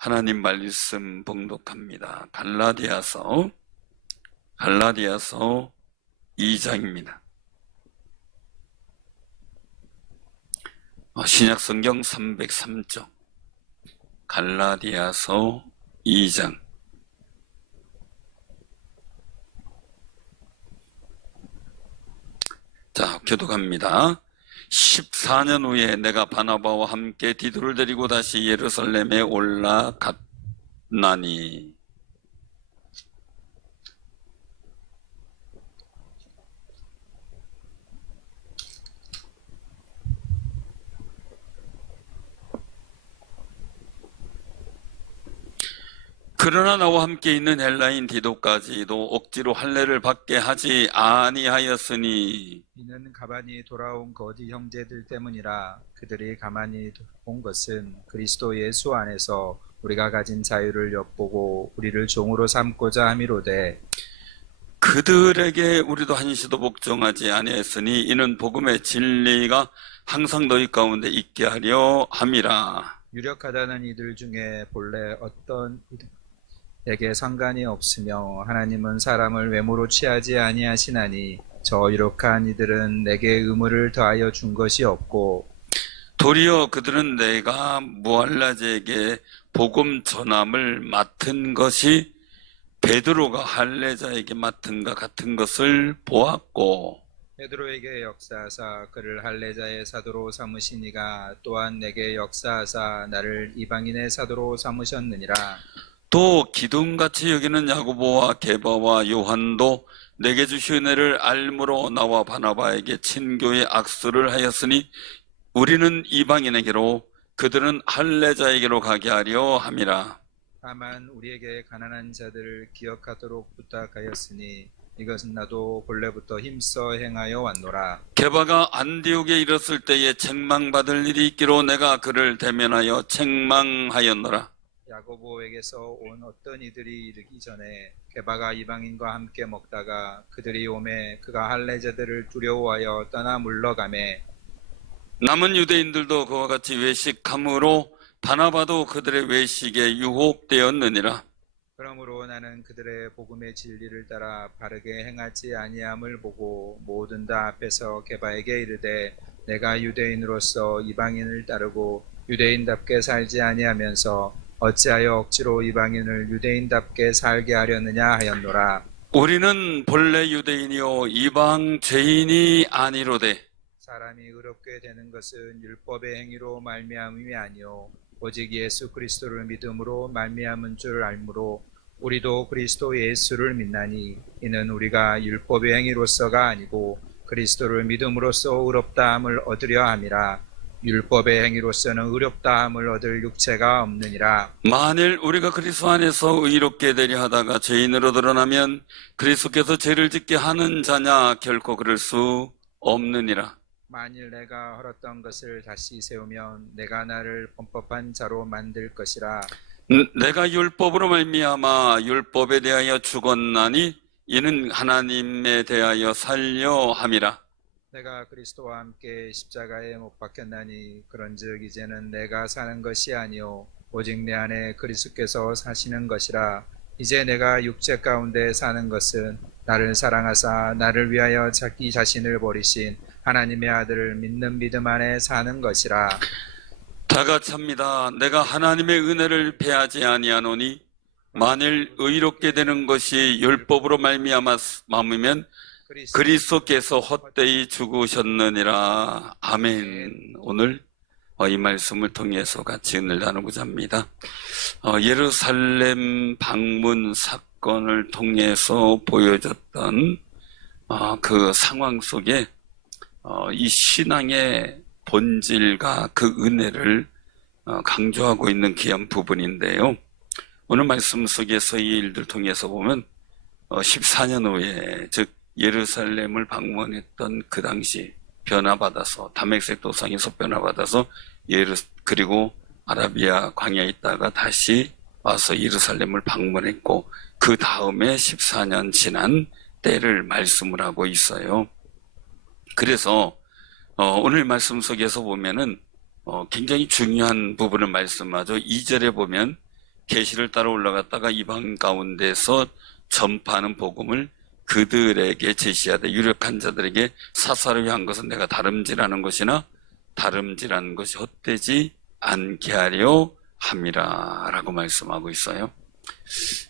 하나님 말씀 봉독합니다. 갈라디아서 2장입니다. 신약성경 303쪽 갈라디아서 2장. 자, 교독합니다. 14년 후에 내가 바나바와 함께 디도를 데리고 다시 예루살렘에 올라갔나니. 그러나 나와 함께 있는 헬라인 디도까지도 억지로 할례를 받게 하지 아니하였으니 이는 가만히 돌아온 거짓 형제들 때문이라. 그들이 가만히 온 것은 그리스도 예수 안에서 우리가 가진 자유를 엿보고 우리를 종으로 삼고자 함이로되, 그들에게 우리도 한시도 복종하지 아니했으니 이는 복음의 진리가 항상 너희 가운데 있게 하려 함이라. 유력하다는 이들 중에 본래 어떤 이들에게 상관이 없으며 하나님은 사람을 외모로 취하지 아니하시나니 저 유력한 이들은 내게 의무를 더하여 준 것이 없고 도리어 그들은 내가 무할라제에게 복음 전함을 맡은 것이 베드로가 할례자에게 맡은가 같은 것을 보았고, 베드로에게 역사하사 그를 할례자의 사도로 삼으시니가 또한 내게 역사하사 나를 이방인의 사도로 삼으셨느니라. 또 기둥같이 여기는 야고보와 게바와 요한도 내게 주신 은혜를 알므로 나와 바나바에게 친교의 악수를 하였으니 우리는 이방인에게로 그들은 할례자에게로 가게 하려 함이라. 다만 우리에게 가난한 자들을 기억하도록 부탁하였으니 이것은 나도 본래부터 힘써 행하여 왔노라. 게바가 안디옥에 이르렀을 때에 책망받을 일이 있기로 내가 그를 대면하여 책망하였노라. 야고보에게서 온 어떤 이들이 이르기 전에 게바가 이방인과 함께 먹다가 그들이 오매 그가 할례자들을 두려워하여 떠나 물러가매 남은 유대인들도 그와 같이 외식함으로 바나바도 그들의 외식에 유혹되었느니라. 그러므로 나는 그들의 복음의 진리를 따라 바르게 행하지 아니함을 보고 모든 다 앞에서 게바에게 이르되 내가 유대인으로서 이방인을 따르고 유대인답게 살지 아니하면서 어찌하여 억지로 이방인을 유대인답게 살게 하려느냐 하였노라. 우리는 본래 유대인이요 이방 죄인이 아니로되 사람이 의롭게 되는 것은 율법의 행위로 말미암음이 아니요 오직 예수 그리스도를 믿음으로 말미암은 줄 알므로 우리도 그리스도 예수를 믿나니 이는 우리가 율법의 행위로서가 아니고 그리스도를 믿음으로써 의롭다함을 얻으려 함이라. 율법의 행위로서는 의롭다함을 얻을 육체가 없느니라. 만일 우리가 그리스도 안에서 의롭게 되려 하다가 죄인으로 드러나면 그리스도께서 죄를 짓게 하는 자냐? 결코 그럴 수 없느니라. 만일 내가 헐었던 것을 다시 세우면 내가 나를 범법한 자로 만들 것이라. 내가 율법으로 말미암아 율법에 대하여 죽었나니 이는 하나님에 대하여 살려 함이라. 내가 그리스도와 함께 십자가에 못 박혔나니 그런즉 이제는 내가 사는 것이 아니요 오직 내 안에 그리스도께서 사시는 것이라. 이제 내가 육체 가운데 사는 것은 나를 사랑하사 나를 위하여 자기 자신을 버리신 하나님의 아들을 믿는 믿음 안에 사는 것이라. 다 같이 합니다. 내가 하나님의 은혜를 패하지 아니하노니 만일 의롭게 되는 것이 율법으로 말미암으면 그리스도께서 헛되이 죽으셨느니라. 아멘. 오늘 이 말씀을 통해서 같이 은혜를 나누고자 합니다. 예루살렘 방문 사건을 통해서 보여졌던 그 상황 속에 이 신앙의 본질과 그 은혜를 강조하고 있는 귀한 부분인데요. 오늘 말씀 속에서 이 일들 통해서 보면 14년 후에 즉 예루살렘을 방문했던 그 당시 변화받아서 다메섹 도상에서 변화받아서 그리고 아라비아 광야에 있다가 다시 와서 예루살렘을 방문했고 그 다음에 14년 지난 때를 말씀을 하고 있어요. 그래서 오늘 말씀 속에서 보면은 굉장히 중요한 부분을 말씀하죠. 2절에 보면 계시를 따라 올라갔다가 이방 가운데서 전파하는 복음을 그들에게 제시하되 유력한 자들에게 사사를 한 것은 내가 다름질하는 것이나 다름질하는 것이 헛되지 않게 하려 함이라 라고 말씀하고 있어요.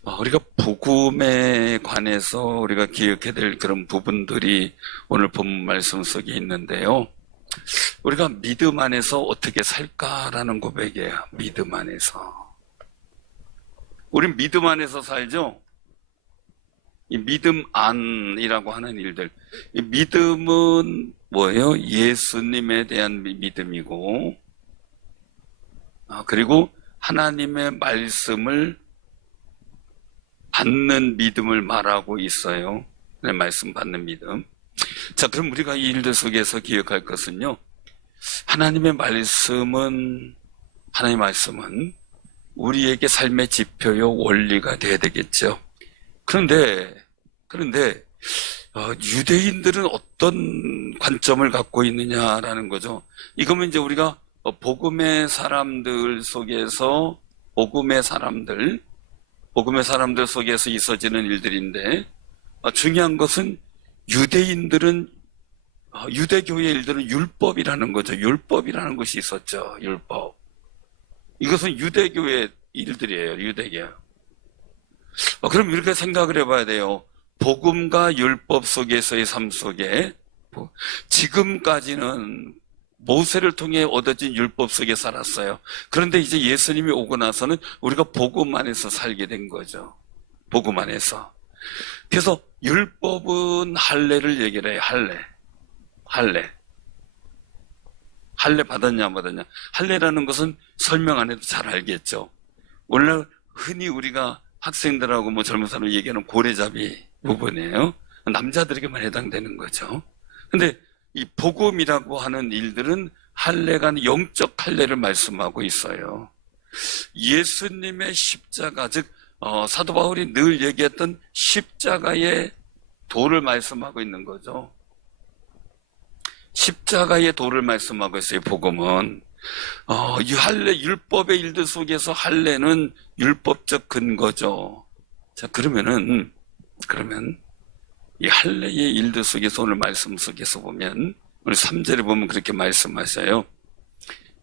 우리가 복음에 관해서 우리가 기억해야 될 그런 부분들이 오늘 본문 말씀 속에 있는데요. 우리가 믿음 안에서 어떻게 살까라는 고백이에요. 믿음 안에서. 우린 믿음 안에서 살죠. 이 믿음 안이라고 하는 일들. 이 믿음은 뭐예요? 예수님에 대한 믿음이고, 그리고 하나님의 말씀을 받는 믿음을 말하고 있어요. 말씀 받는 믿음. 자, 그럼 우리가 이 일들 속에서 기억할 것은요. 하나님의 말씀은 우리에게 삶의 지표요 원리가 돼야 되겠죠. 그런데 유대인들은 어떤 관점을 갖고 있느냐라는 거죠. 이거면 이제 우리가 복음의 사람들 속에서 복음의 사람들 속에서 있어지는 일들인데, 중요한 것은 유대교의 일들은 율법이라는 거죠. 율법이라는 것이 있었죠. 율법. 이것은 유대교의 일들이에요. 유대교. 그럼 이렇게 생각을 해봐야 돼요. 복음과 율법 속에서의 삶 속에 지금까지는 모세를 통해 얻어진 율법 속에 살았어요. 그런데 이제 예수님이 오고 나서는 우리가 복음 안에서 살게 된 거죠. 복음 안에서. 그래서 율법은 할례를 얘기를 해요. 할례 받았냐 안 받았냐. 할례라는 것은 설명 안 해도 잘 알겠죠. 오늘 흔히 우리가 학생들하고 뭐 젊은 사람 얘기하는 고래잡이 부분이에요. 남자들에게만 해당되는 거죠. 근데 이 복음이라고 하는 일들은 할례가 영적 할례를 말씀하고 있어요. 예수님의 십자가, 즉 사도 바울이 늘 얘기했던 십자가의 도를 말씀하고 있는 거죠. 십자가의 도를 말씀하고 있어요. 복음은 이 할례, 율법의 일들 속에서 할례는 율법적 근거죠. 자, 그러면 이 할례의 일들 속에서 오늘 말씀 속에서 보면, 오늘 3절에 보면 그렇게 말씀하셔요.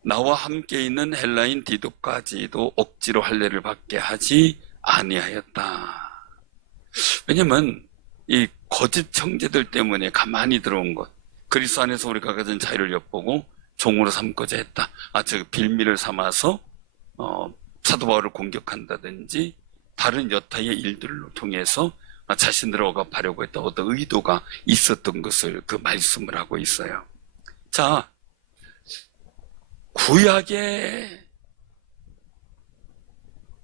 나와 함께 있는 헬라인 디도까지도 억지로 할례를 받게 하지 아니하였다. 왜냐면 이 거짓 형제들 때문에 가만히 들어온 것, 그리스도 안에서 우리가 가진 자유를 엿보고 종으로 삼고자 했다. 빌미를 삼아서 사도 바울을 공격한다든지 다른 여타의 일들을 통해서 자신들을 억압하려고 했던 어떤 의도가 있었던 것을 그 말씀을 하고 있어요. 자, 구약의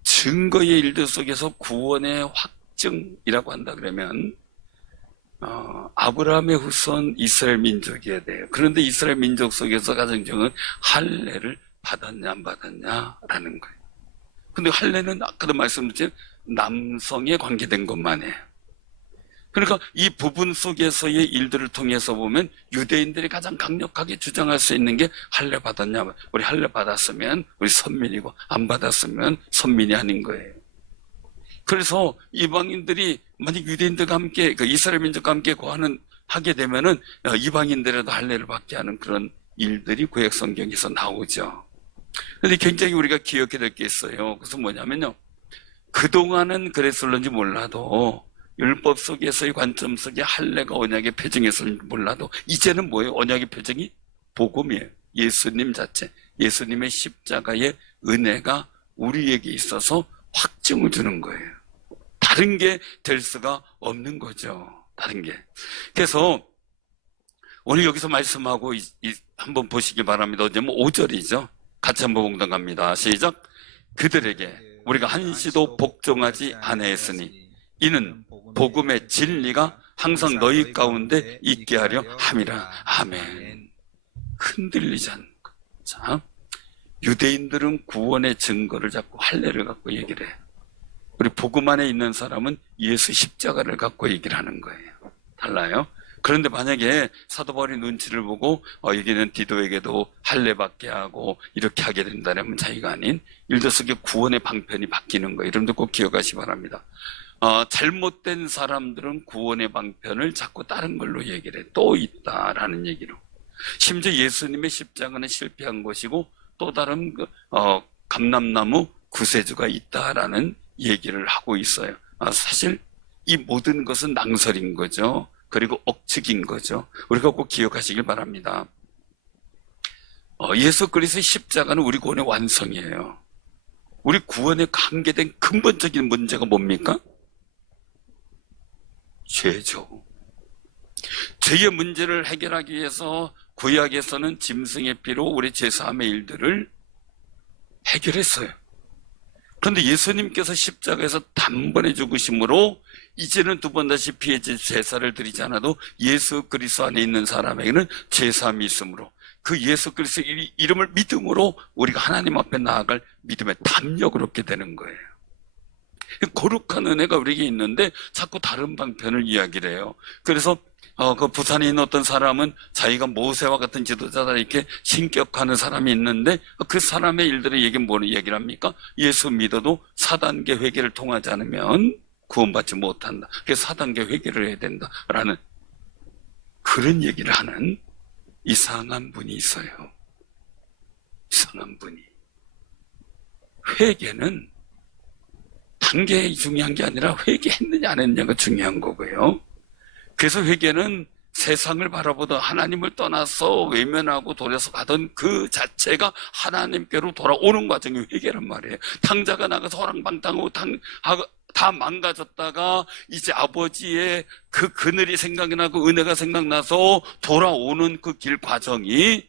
증거의 일들 속에서 구원의 확증이라고 한다 그러면 아브라함의 후손 이스라엘 민족이어야 돼요. 그런데 이스라엘 민족 속에서 가장 중요한 할례를 받았냐 안 받았냐라는 거예요. 근데 할례는 아까도 말씀드렸지만 남성에 관계된 것만 해요. 그러니까 이 부분 속에서의 일들을 통해서 보면 유대인들이 가장 강력하게 주장할 수 있는 게 할례 받았냐, 우리 할례 받았으면 우리 선민이고 안 받았으면 선민이 아닌 거예요. 그래서 이방인들이 만약 유대인들과 함께 이스라엘 민족과 함께 하게 되면은 이방인들에도 할례를 받게 하는 그런 일들이 구약 성경에서 나오죠. 그런데 굉장히 우리가 기억해야 될 게 있어요. 그래서 뭐냐면요, 그동안은 그랬을런지 몰라도 율법 속에서의 관점 속에 할례가 언약의 표징이었을지 몰라도 이제는 뭐예요? 언약의 표징이 복음이에요. 예수님 자체, 예수님의 십자가의 은혜가 우리에게 있어서 확증을 주는 거예요. 다른 게 될 수가 없는 거죠. 다른 게. 그래서 오늘 여기서 말씀하고 한번 보시기 바랍니다. 어제 5절이죠. 같이 한번 봉독합니다. 시작. 그들에게 우리가 한시도 복종하지 아니하였으니 이는 복음의 진리가 항상 너희 가운데 있게 하려 함이라. 아멘. 흔들리지 않는 것. 자, 유대인들은 구원의 증거를 잡고 할례를 갖고 얘기를 해요. 우리 복음 안에 있는 사람은 예수 십자가를 갖고 얘기를 하는 거예요. 달라요. 그런데 만약에 사도 바울이 눈치를 보고 여기는 디도에게도 할례받게 하고 이렇게 하게 된다면 자기가 아닌 일도 속에 구원의 방편이 바뀌는 거예요. 여러분들 꼭 기억하시기 바랍니다. 잘못된 사람들은 구원의 방편을 자꾸 다른 걸로 얘기를 해. 또 있다라는 얘기로. 심지어 예수님의 십자가는 실패한 것이고 또 다른 감람나무 구세주가 있다라는 얘기를 하고 있어요. 사실 이 모든 것은 낭설인 거죠. 그리고 억측인 거죠. 우리가 꼭 기억하시길 바랍니다. 예수 그리스도의 십자가는 우리 구원의 완성이에요. 우리 구원에 관계된 근본적인 문제가 뭡니까? 죄죠. 죄의 문제를 해결하기 위해서 구약에서는 짐승의 피로 우리 죄사함의 일들을 해결했어요. 그런데 예수님께서 십자가에서 단번에 죽으심으로 이제는 두 번 다시 피해 제사를 드리지 않아도 예수 그리스도 안에 있는 사람에게는 죄사함이 있으므로 그 예수 그리스도의 이름을 믿음으로 우리가 하나님 앞에 나아갈 믿음의 담력을 얻게 되는 거예요. 거룩한 은혜가 우리에게 있는데 자꾸 다른 방편을 이야기를 해요. 그래서 그 부산에 있는 어떤 사람은 자기가 모세와 같은 지도자다 이렇게 신격하는 사람이 있는데 그 사람의 일들의 얘기는 뭐는 얘기를 합니까? 예수 믿어도 4단계 회개를 통하지 않으면 구원받지 못한다. 그래서 4단계 회개를 해야 된다라는 그런 얘기를 하는 이상한 분이 있어요. 이상한 분이. 회개는 단계 중요한 게 아니라 회개했느냐 안 했느냐가 중요한 거고요. 그래서 회개는 세상을 바라보던 하나님을 떠나서 외면하고 돌아서 가던 그 자체가 하나님께로 돌아오는 과정이 회개란 말이에요. 탕자가 나가서 호랑방탕하고 다 망가졌다가 이제 아버지의 그 그늘이 생각이 나고 은혜가 생각나서 돌아오는 그 길 과정이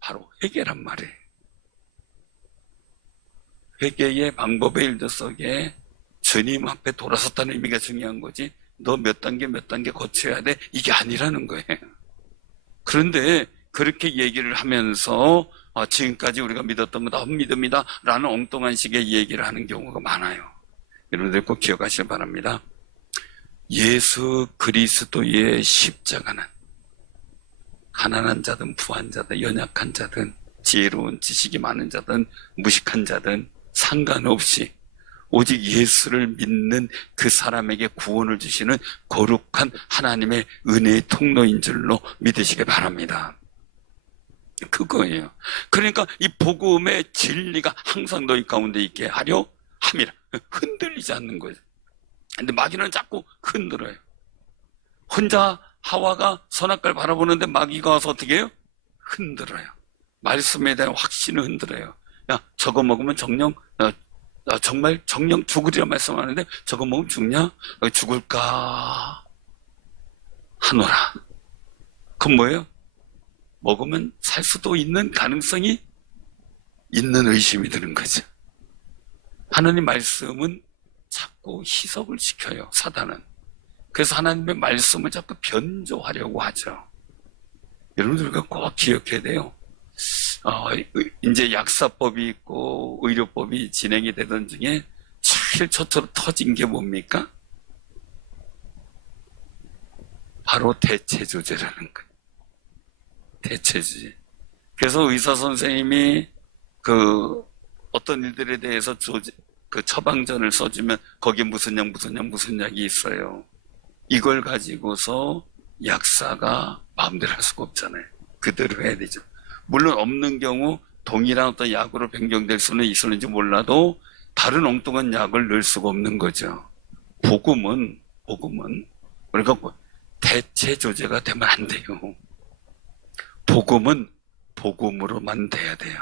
바로 회개란 말이에요. 회개의 방법의 일들 속에 주님 앞에 돌아섰다는 의미가 중요한 거지 너 몇 단계 거쳐야 돼 이게 아니라는 거예요. 그런데 그렇게 얘기를 하면서 지금까지 우리가 믿었던 거 다 헛믿음이다 라는 엉뚱한 식의 얘기를 하는 경우가 많아요. 여러분들 꼭 기억하시기 바랍니다. 예수 그리스도의 십자가는 가난한 자든 부한 자든 연약한 자든 지혜로운 지식이 많은 자든 무식한 자든 상관없이 오직 예수를 믿는 그 사람에게 구원을 주시는 거룩한 하나님의 은혜의 통로인 줄로 믿으시기 바랍니다. 그거예요. 그러니까 이 복음의 진리가 항상 너희 가운데 있게 하려 함이라. 흔들리지 않는 거예요. 근데 마귀는 자꾸 흔들어요. 혼자 하와가 선악과를 바라보는데 마귀가 와서 어떻게 해요? 흔들어요. 말씀에 대한 확신을 흔들어요. 야, 저거 먹으면 정령 죽으리라 말씀하는데 저거 먹으면 죽냐? 죽을까 하노라. 그건 뭐예요? 먹으면 살 수도 있는 가능성이 있는 의심이 드는 거죠. 하나님 말씀은 자꾸 희석을 시켜요, 사단은. 그래서 하나님의 말씀을 자꾸 변조하려고 하죠. 여러분들과 꼭 기억해야 돼요. 이제 약사법이 있고 의료법이 진행이 되던 중에 제일 첫째로 터진 게 뭡니까? 바로 대체조제라는 거예요. 대체조제. 그래서 의사 선생님이 어떤 일들에 대해서 처방전을 써주면 거기에 무슨 약이 있어요. 이걸 가지고서 약사가 마음대로 할 수가 없잖아요. 그대로 해야 되죠. 물론 없는 경우 동일한 어떤 약으로 변경될 수는 있었는지 몰라도 다른 엉뚱한 약을 넣을 수가 없는 거죠. 복음은 우리가 대체 조제가 되면 안 돼요. 복음은 복음으로만 돼야 돼요.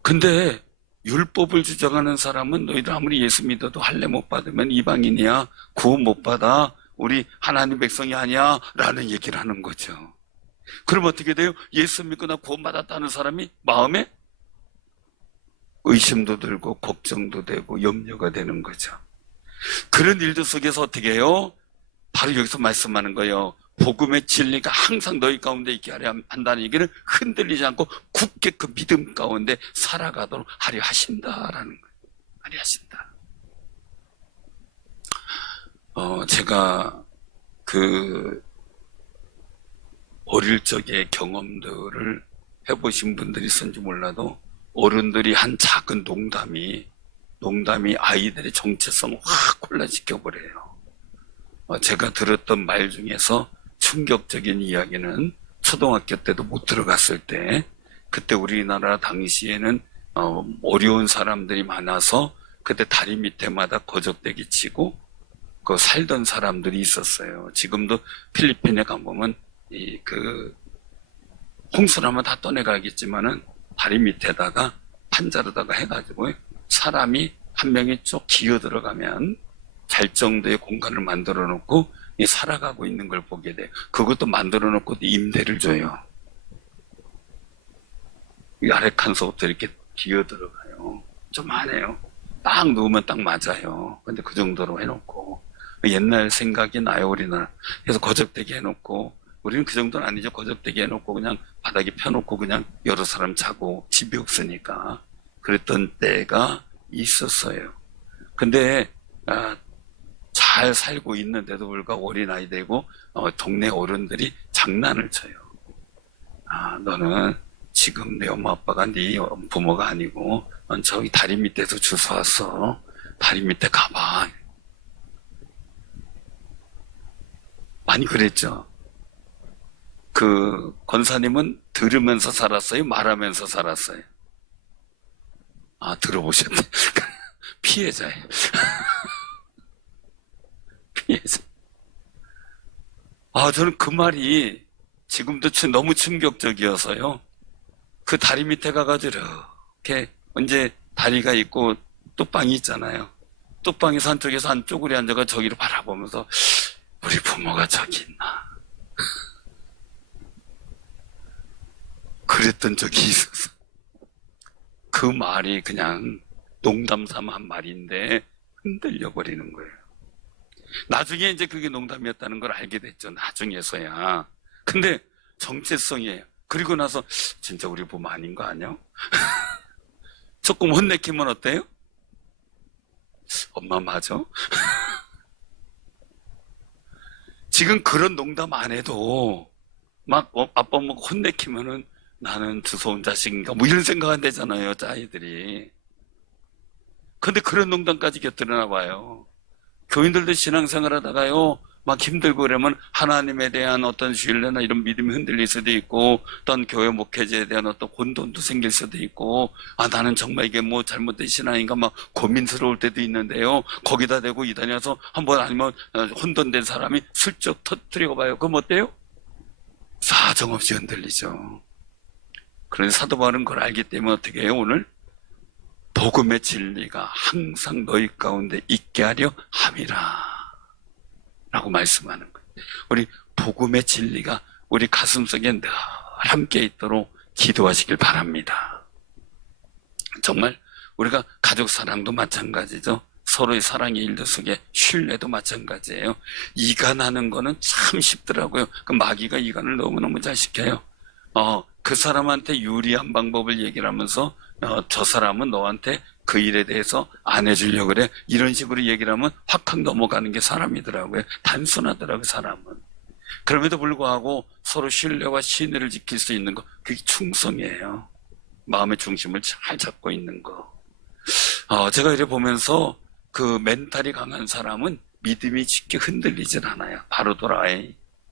근데 율법을 주장하는 사람은 너희들 아무리 예수 믿어도 할례 못 받으면 이방인이야, 구원 못 받아, 우리 하나님 백성이 아니야 라는 얘기를 하는 거죠. 그럼 어떻게 돼요? 예수 믿고 나 구원받았다는 사람이 마음에 의심도 들고 걱정도 되고 염려가 되는 거죠. 그런 일들 속에서 어떻게 해요? 바로 여기서 말씀하는 거예요. 복음의 진리가 항상 너희 가운데 있게 하려 한다는 얘기는 흔들리지 않고 굳게 그 믿음 가운데 살아가도록 하려 하신다라는 거예요. 하려 하신다. 제가 어릴 적의 경험들을 해보신 분들이 있었는지 몰라도 어른들이 한 작은 농담이 아이들의 정체성을 확 혼란시켜버려요. 제가 들었던 말 중에서 충격적인 이야기는 초등학교 때도 못 들어갔을 때, 그때 우리나라 당시에는 어려운 사람들이 많아서 그때 다리 밑에마다 거적대기 치고 그 살던 사람들이 있었어요. 지금도 필리핀에 가보면 홍수나면 다 떠내가겠지만은 다리 밑에다가 판자로다가 해가지고 사람이 한 명이 쭉 기어 들어가면 잘 정도의 공간을 만들어 놓고 살아가고 있는 걸 보게 돼요. 그것도 만들어 놓고 임대를 줘요. 이 아래 칸서부터 이렇게 기어 들어가요. 좀 하네요. 딱 누우면 딱 맞아요. 근데 그 정도로 해놓고 옛날 생각이 나요, 우리나라. 그래서 거적대기 해놓고, 우리는 그 정도는 아니죠. 거적대기 해놓고 그냥 바닥에 펴놓고 그냥 여러 사람 자고, 집이 없으니까 그랬던 때가 있었어요. 근데 잘 살고 있는데도 불구하고 어린아이 되고 동네 어른들이 장난을 쳐요. 너는 지금 내 엄마 아빠가 네 부모가 아니고 넌 저기 다리 밑에서 주워왔어. 다리 밑에 가봐. 많이 그랬죠. 그 권사님은 들으면서 살았어요? 말하면서 살았어요? 들어보셨네. 피해자예요. 피해자. 저는 그 말이 지금도 너무 충격적이어서요. 그 다리 밑에 가가지고 이렇게 이제 다리가 있고 뚝방이 있잖아요. 뚝방에서 한쪽에서 한쪽으로 앉아가 저기를 바라보면서 우리 부모가 저기 있나. 그랬던 적이 있어서. 그 말이 그냥 농담 삼아 한 말인데 흔들려 버리는 거예요. 나중에 이제 그게 농담이었다는 걸 알게 됐죠. 나중에서야. 근데 정체성이에요. 그리고 나서 진짜 우리 부모 아닌 거 아니야? 조금 혼내키면 어때요? 엄마 맞아? 지금 그런 농담 안 해도 막 아빠 뭐 혼내키면은 나는 두서운 자식인가 뭐 이런 생각 안 되잖아요, 아이들이. 근데 그런 농담까지 곁들여나 봐요. 교인들도 신앙생활 하다가요, 막 힘들고 그러면 하나님에 대한 어떤 신뢰나 이런 믿음이 흔들릴 수도 있고, 어떤 교회 목회자에 대한 어떤 혼돈도 생길 수도 있고, 나는 정말 이게 뭐 잘못된 신앙인가 막 고민스러울 때도 있는데요. 거기다 대고 이다녀서 한번 아니면 혼돈된 사람이 슬쩍 터뜨려 봐요. 그럼 어때요? 사정없이 흔들리죠. 그런데 사도 바울은 그걸 알기 때문에 어떻게 해요, 오늘? 복음의 진리가 항상 너희 가운데 있게 하려 함이라 라고 말씀하는 거예요. 우리 복음의 진리가 우리 가슴속에 늘 함께 있도록 기도하시길 바랍니다. 정말 우리가 가족 사랑도 마찬가지죠. 서로의 사랑의 일들 속에 신뢰도 마찬가지예요. 이간하는 거는 참 쉽더라고요. 그 마귀가 이간을 너무너무 잘 시켜요. 그 사람한테 유리한 방법을 얘기를 하면서 저 사람은 너한테 그 일에 대해서 안 해주려고 그래. 이런 식으로 얘기를 하면 확확 넘어가는 게 사람이더라고요. 단순하더라고요, 사람은. 그럼에도 불구하고 서로 신뢰와 신의를 지킬 수 있는 거, 그게 충성이에요. 마음의 중심을 잘 잡고 있는 거. 제가 이래 보면서 그 멘탈이 강한 사람은 믿음이 쉽게 흔들리질 않아요. 바로 돌아와요.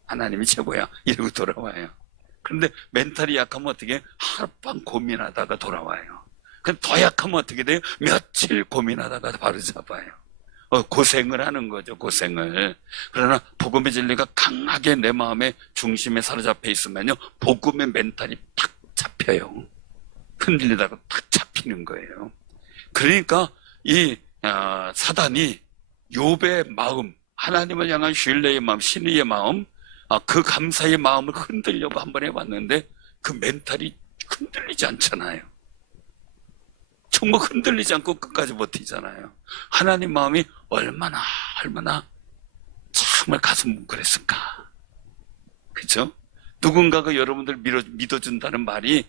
하나님이 최고야. 이러고 돌아와요. 그런데 멘탈이 약하면 어떻게 해요? 하룻밤 고민하다가 돌아와요. 그럼 더 약하면 어떻게 돼요? 며칠 고민하다가 바로 잡아요. 고생을 하는 거죠, 고생을. 그러나 복음의 진리가 강하게 내 마음의 중심에 사로잡혀 있으면요, 복음의 멘탈이 탁 잡혀요. 흔들리다가 탁 잡히는 거예요. 그러니까 이 사단이 욥의 마음, 하나님을 향한 신뢰의 마음, 신의의 마음, 그 감사의 마음을 흔들려고 한번 해봤는데 그 멘탈이 흔들리지 않잖아요. 정말 흔들리지 않고 끝까지 버티잖아요. 하나님 마음이 얼마나 정말 가슴 뭉클했을까. 그렇죠? 누군가가 여러분들 믿어준다는 말이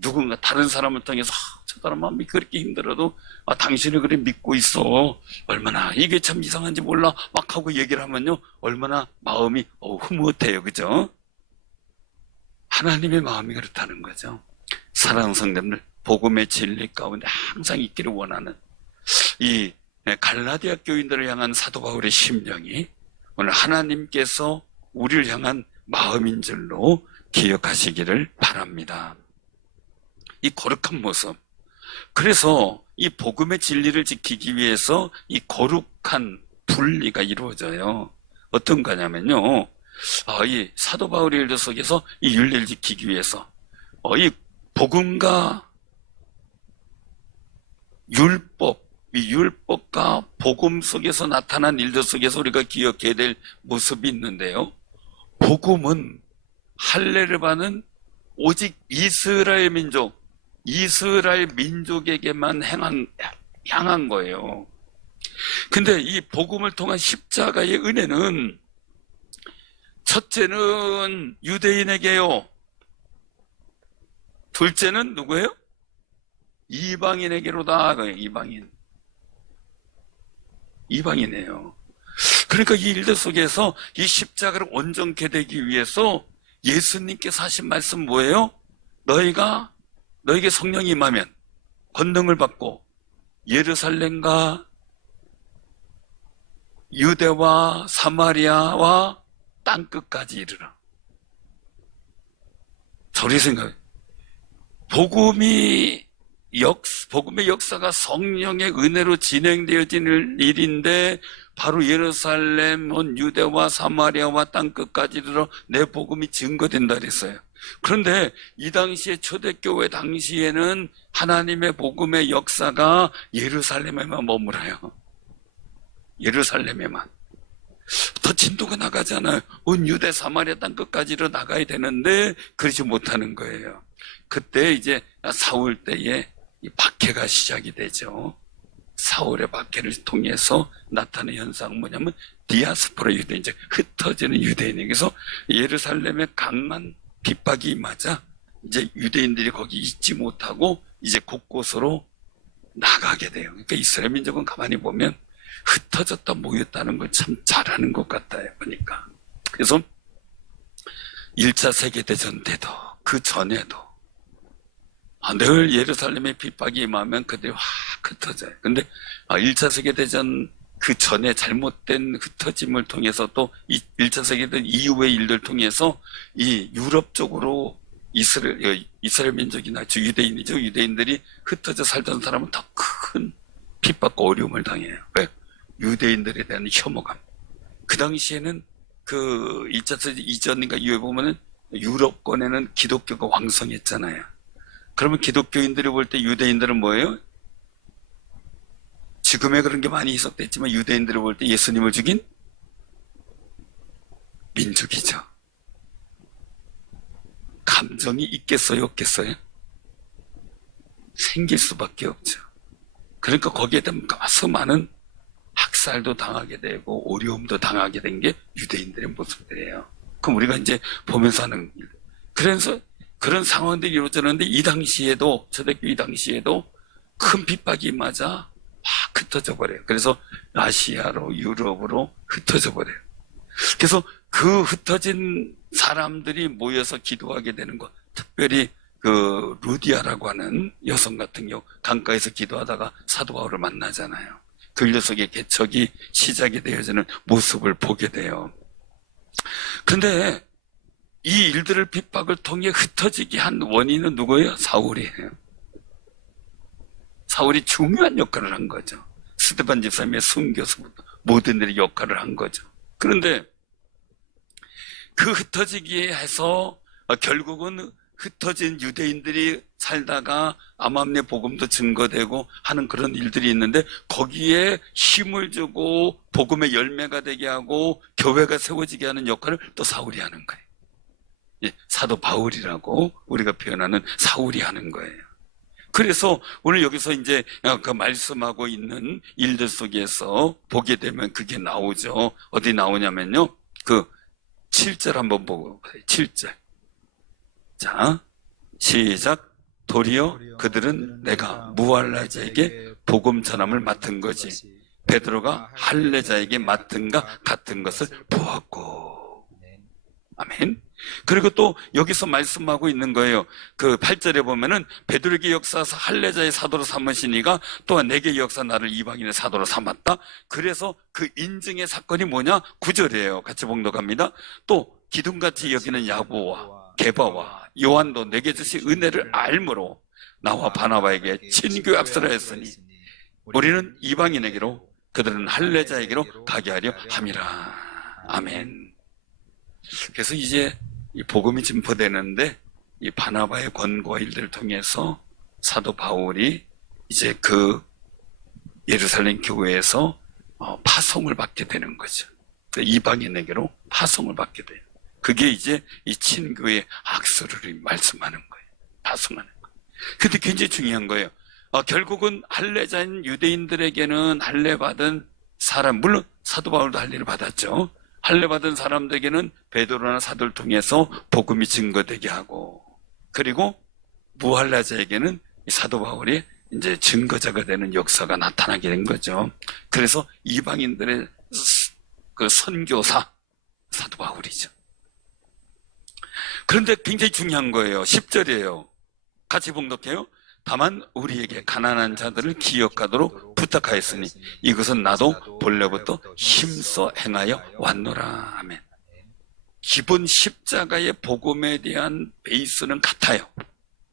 누군가 다른 사람을 통해서 저 사람 마음이 그렇게 힘들어도 당신을 그래 믿고 있어. 얼마나 이게 참 이상한지 몰라 막 하고 얘기를 하면요, 얼마나 마음이 흐뭇해요. 그죠? 하나님의 마음이 그렇다는 거죠. 사랑하는 성도님들, 복음의 진리 가운데 항상 있기를 원하는 이 갈라디아 교인들을 향한 사도 바울의 심령이 오늘 하나님께서 우리를 향한 마음인 줄로 기억하시기를 바랍니다. 이 거룩한 모습. 그래서 이 복음의 진리를 지키기 위해서 이 거룩한 분리가 이루어져요. 어떤 거냐면요. 이 사도 바울의 일들 속에서 이 윤리를 지키기 위해서 이 복음과 율법, 이 율법과 복음 속에서 나타난 일들 속에서 우리가 기억해야 될 모습이 있는데요. 복음은 할례를 받는 오직 이스라엘 민족에게만 향한 거예요. 근데 이 복음을 통한 십자가의 은혜는 첫째는 유대인에게요. 둘째는 누구예요? 이방인에게로다. 이방인이에요. 그러니까 이 일들 속에서 이 십자가를 온전케 되기 위해서 예수님께서 하신 말씀 뭐예요? 너에게 성령이 임하면 권능을 받고 예루살렘과 유대와 사마리아와 땅끝까지 이르라. 저리 생각해. 복음의 역사가 성령의 은혜로 진행되어지는 일인데 바로 예루살렘, 유대와 사마리아와 땅끝까지 이르러 내 복음이 증거된다 그랬어요. 그런데 이 당시에 초대교회 당시에는 하나님의 복음의 역사가 예루살렘에만 머물어요. 예루살렘에만. 더 진도가 나가잖아요. 온 유대 사마리아 땅끝까지로 나가야 되는데 그러지 못하는 거예요. 그때 이제 사울 때에 이 박해가 시작이 되죠. 사울의 박해를 통해서 나타나는 현상은 뭐냐면 디아스포라 유대인, 즉 흩어지는 유대인에게서 예루살렘에 강한 핍박이 임하자 이제 유대인들이 거기 있지 못하고 이제 곳곳으로 나가게 돼요. 그러니까 이스라엘 민족은 가만히 보면 흩어졌다 모였다는 걸 참 잘하는 것 같아요. 보니까. 그래서 1차 세계대전 때도 그 전에도 늘 예루살렘의 핍박이 임하면 그들이 확 흩어져요. 근데 1차 세계대전 그 전에 잘못된 흩어짐을 통해서 또 1차 세계대전 이후의 일들 통해서 이 유럽 쪽으로 이스라엘 민족이나 유대인이죠. 유대인들이 흩어져 살던 사람은 더 큰 핍박과 어려움을 당해요. 왜? 유대인들에 대한 혐오감. 그 당시에는 그 2차 세계 이전인가 이후에 보면은 유럽권에는 기독교가 왕성했잖아요. 그러면 기독교인들이 볼 때 유대인들은 뭐예요? 지금에 그런 게 많이 희석됐지만 유대인들을 볼 때 예수님을 죽인 민족이죠. 감정이 있겠어요, 없겠어요? 생길 수밖에 없죠. 그러니까 거기에 대한 수많은 학살도 당하게 되고 어려움도 당하게 된 게 유대인들의 모습들이에요. 그럼 우리가 이제 보면서 하는 일. 그래서 그런 상황들이 이루어졌는데 이 당시에도 초대교회 이 당시에도 큰 핍박이 맞아 막 흩어져 버려요. 그래서 아시아로 유럽으로 흩어져 버려요. 그래서 그 흩어진 사람들이 모여서 기도하게 되는 것, 특별히 그 루디아라고 하는 여성 같은 경우 강가에서 기도하다가 사도 바울을 만나잖아요. 그 녀석의 개척이 시작이 되어지는 모습을 보게 돼요. 그런데 이 일들을 핍박을 통해 흩어지게 한 원인은 누구예요? 사울이에요. 사울이 중요한 역할을 한 거죠. 스데반 집사님의 순교서부터 모든 일의 역할을 한 거죠. 그런데 그 흩어지기에 해서 결국은 흩어진 유대인들이 살다가 암암리의 복음도 증거되고 하는 그런 일들이 있는데 거기에 힘을 주고 복음의 열매가 되게 하고 교회가 세워지게 하는 역할을 또 사울이 하는 거예요. 사도 바울이라고 우리가 표현하는 사울이 하는 거예요. 그래서 오늘 여기서 이제 그 말씀하고 있는 일들 속에서 보게 되면 그게 나오죠. 어디 나오냐면요. 그 7절 한번 보고 7절. 자, 시작. 도리어 그들은 내가 무할례자에게 복음 전함을 맡은 거지 베드로가 할례자에게 맡은가 같은 것을 보았고. 아멘. 그리고 또 여기서 말씀하고 있는 거예요. 그 8절에 보면은 베드로에게 역사하사 할례자의 사도로 삼으시니가 또한 내게 역사 나를 이방인의 사도로 삼았다. 그래서 그 인증의 사건이 뭐냐? 9절이에요. 같이 봉독합니다. 또 기둥같이 여기는 야고와 게바와 요한도 내게 주신 은혜를 알므로 나와 바나바에게 친교 약속을 했으니 우리는 이방인에게로 그들은 할례자에게로 가게 하려 함이라. 아멘. 그래서 이제 이 복음이 증포되는데 이 바나바의 권고와 일들을 통해서 사도 바울이 이제 그 예루살렘 교회에서 파송을 받게 되는 거죠. 이방인에게로 파송을 받게 돼요. 그게 이제 이 친교의 악수를 말씀하는 거예요. 파송하는 거예요. 근데 굉장히 중요한 거예요. 결국은 할례자인 유대인들에게는 할례받은 사람, 물론 사도 바울도 할례를 받았죠. 할례받은 사람들에게는 베드로나 사도를 통해서 복음이 증거되게 하고, 그리고 무할례자에게는 사도 바울이 이제 증거자가 되는 역사가 나타나게 된 거죠. 그래서 이방인들의 그 선교사 사도 바울이죠. 그런데 굉장히 중요한 거예요. 10절이에요. 같이 봉독해요. 다만 우리에게 가난한 자들을 기억하도록 부탁하였으니 이것은 나도 본래부터 힘써 행하여 왔노라. 아멘. 기본 십자가의 복음에 대한 베이스는 같아요.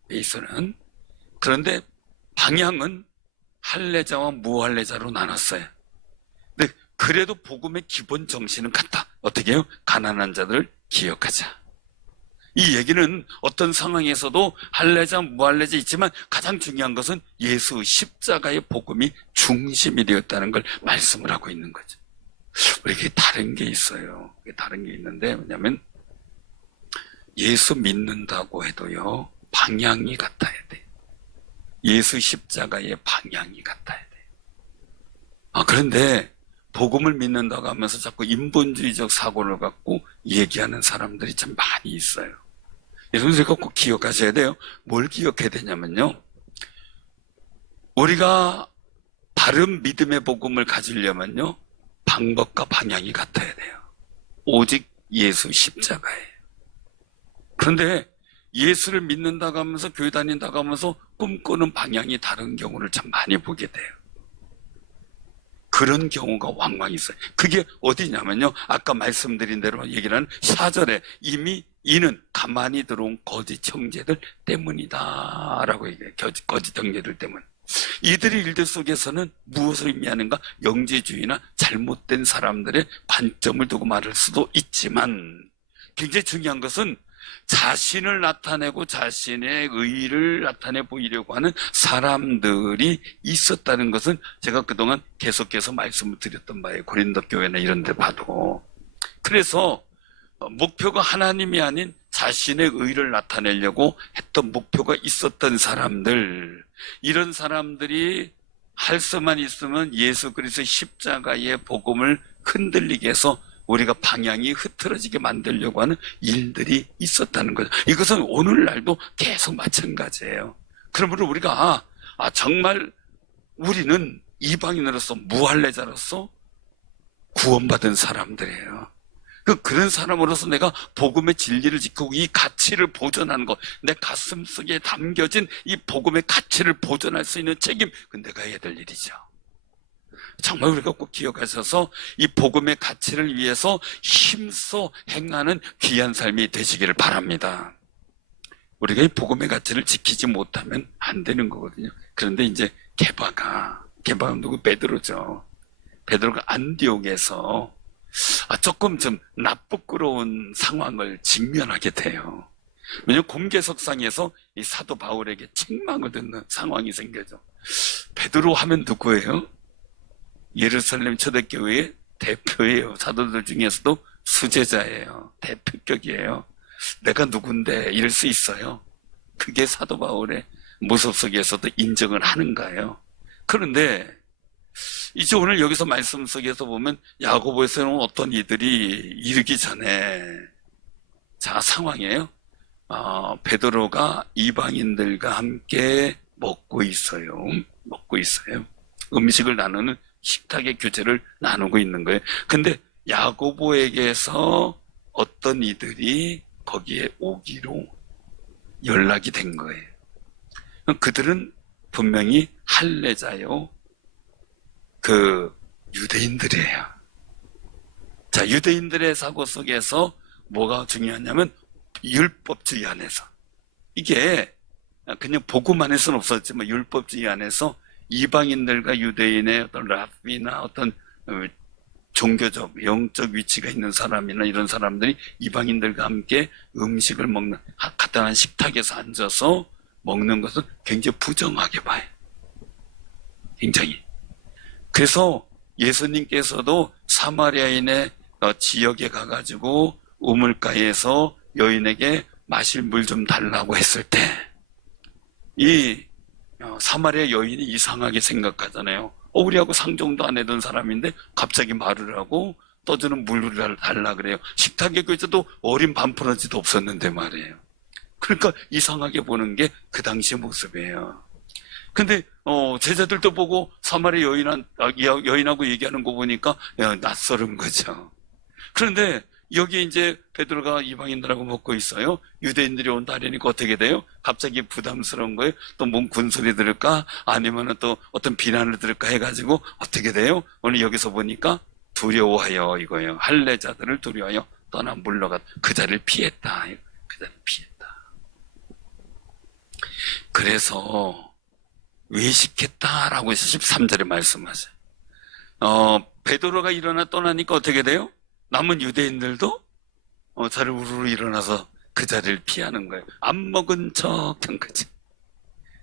베이스는. 그런데 방향은 할례자와 무할례자로 나눴어요. 근데 그래도 복음의 기본 정신은 같다. 어떻게 해요? 가난한 자들을 기억하자. 이 얘기는 어떤 상황에서도 할례자, 무할례자 있지만 가장 중요한 것은 예수 십자가의 복음이 중심이 되었다는 걸 말씀을 하고 있는 거죠. 우리에게 다른 게 있어요. 다른 게 있는데 뭐냐면 예수 믿는다고 해도요, 방향이 같아야 돼. 예수 십자가의 방향이 같아야 돼. 그런데 복음을 믿는다고 하면서 자꾸 인본주의적 사고를 갖고 얘기하는 사람들이 참 많이 있어요. 여러분, 이거 꼭 기억하셔야 돼요. 뭘 기억해야 되냐면요, 우리가 바른 믿음의 복음을 가지려면요, 방법과 방향이 같아야 돼요. 오직 예수 십자가예요. 그런데 예수를 믿는다고 하면서 교회 다닌다고 하면서 꿈꾸는 방향이 다른 경우를 참 많이 보게 돼요. 그런 경우가 왕왕 있어요. 그게 어디냐면요, 아까 말씀드린 대로 얘기를 하는 4절에 이미 이는 가만히 들어온 거짓 형제들 때문이다 라고 얘기해요. 거짓 형제들 때문. 이들의 일들 속에서는 무엇을 의미하는가? 영재주의나 잘못된 사람들의 관점을 두고 말할 수도 있지만, 굉장히 중요한 것은 자신을 나타내고 자신의 의의를 나타내 보이려고 하는 사람들이 있었다는 것은 제가 그동안 계속해서 말씀을 드렸던 바예요. 고린도 교회나 이런 데 봐도. 그래서 목표가 하나님이 아닌 자신의 의의를 나타내려고 했던 목표가 있었던 사람들, 이런 사람들이 할 수만 있으면 예수 그리스도의 십자가의 복음을 흔들리게 해서 우리가 방향이 흐트러지게 만들려고 하는 일들이 있었다는 거죠. 이것은 오늘날도 계속 마찬가지예요. 그러므로 우리가 정말 우리는 이방인으로서 무할례자로서 구원받은 사람들이에요. 그런 사람으로서 내가 복음의 진리를 지키고 이 가치를 보존하는 것, 내 가슴 속에 담겨진 이 복음의 가치를 보존할 수 있는 책임, 그건 내가 해야 될 일이죠. 정말 우리가 꼭 기억하셔서 이 복음의 가치를 위해서 힘써 행하는 귀한 삶이 되시기를 바랍니다. 우리가 이 복음의 가치를 지키지 못하면 안 되는 거거든요. 그런데 이제 게바가 누구? 베드로죠. 베드로가 안디옥에서 조금 좀 나쁘끄러운 상황을 직면하게 돼요. 왜냐하면 공개석상에서 이 사도 바울에게 책망을 듣는 상황이 생겨죠. 베드로 하면 누구예요? 예루살렘 초대교회의 대표예요. 사도들 중에서도 수제자예요. 대표격이에요. 내가 누군데 이럴 수 있어요. 그게 사도 바울의 모습 속에서도 인정을 하는 거예요. 그런데 이제 오늘 여기서 말씀 속에서 보면 야고보에서는 어떤 이들이 이르기 전에 상황이에요. 베드로가 이방인들과 함께 먹고 있어요. 음식을 나누는 식탁의 교제를 나누고 있는 거예요. 근데 야고보에게서 어떤 이들이 거기에 오기로 연락이 된 거예요. 그들은 분명히 할례자요, 유대인들이에요. 자, 유대인들의 사고 속에서 뭐가 중요하냐면 율법주의 안에서, 이게 그냥 복음 안에서는 없었지만 율법주의 안에서 이방인들과 유대인의 어떤 랍비나 어떤 종교적, 영적 위치가 있는 사람이나 이런 사람들이 이방인들과 함께 음식을 먹는, 간단한 식탁에서 앉아서 먹는 것은 굉장히 부정하게 봐요. 굉장히. 그래서 예수님께서도 사마리아인의 지역에 가가지고 우물가에서 여인에게 마실 물 좀 달라고 했을 때, 이 사마리아 여인이 이상하게 생각하잖아요. 우리하고 상종도 안 해던 사람인데 갑자기 말을 하고 떠주는 물을 달라 그래요. 식탁에 그저도 어린 반프러지도 없었는데 말이에요. 그러니까 이상하게 보는 게 그 당시 모습이에요. 근데 제자들도 보고 사마리아 여인하고 얘기하는 거 보니까 낯설은 거죠. 그런데 여기 이제 베드로가 이방인들하고 먹고 있어요. 유대인들이 온다 하려니까 어떻게 돼요? 갑자기 부담스러운 거예요. 또 뭔 군소리 들을까? 아니면 또 어떤 비난을 들을까 해가지고 어떻게 돼요? 오늘 여기서 보니까 두려워하여, 이거예요. 할례자들을 두려워하여 떠나 물러가 그 자리를 피했다. 그 자리를 피했다. 그래서 외식했다라고 해서 13절에 말씀하세요. 베드로가 일어나 떠나니까 어떻게 돼요? 남은 유대인들도 자리를 우르르 일어나서 그 자리를 피하는 거예요. 안 먹은 척 한 거지.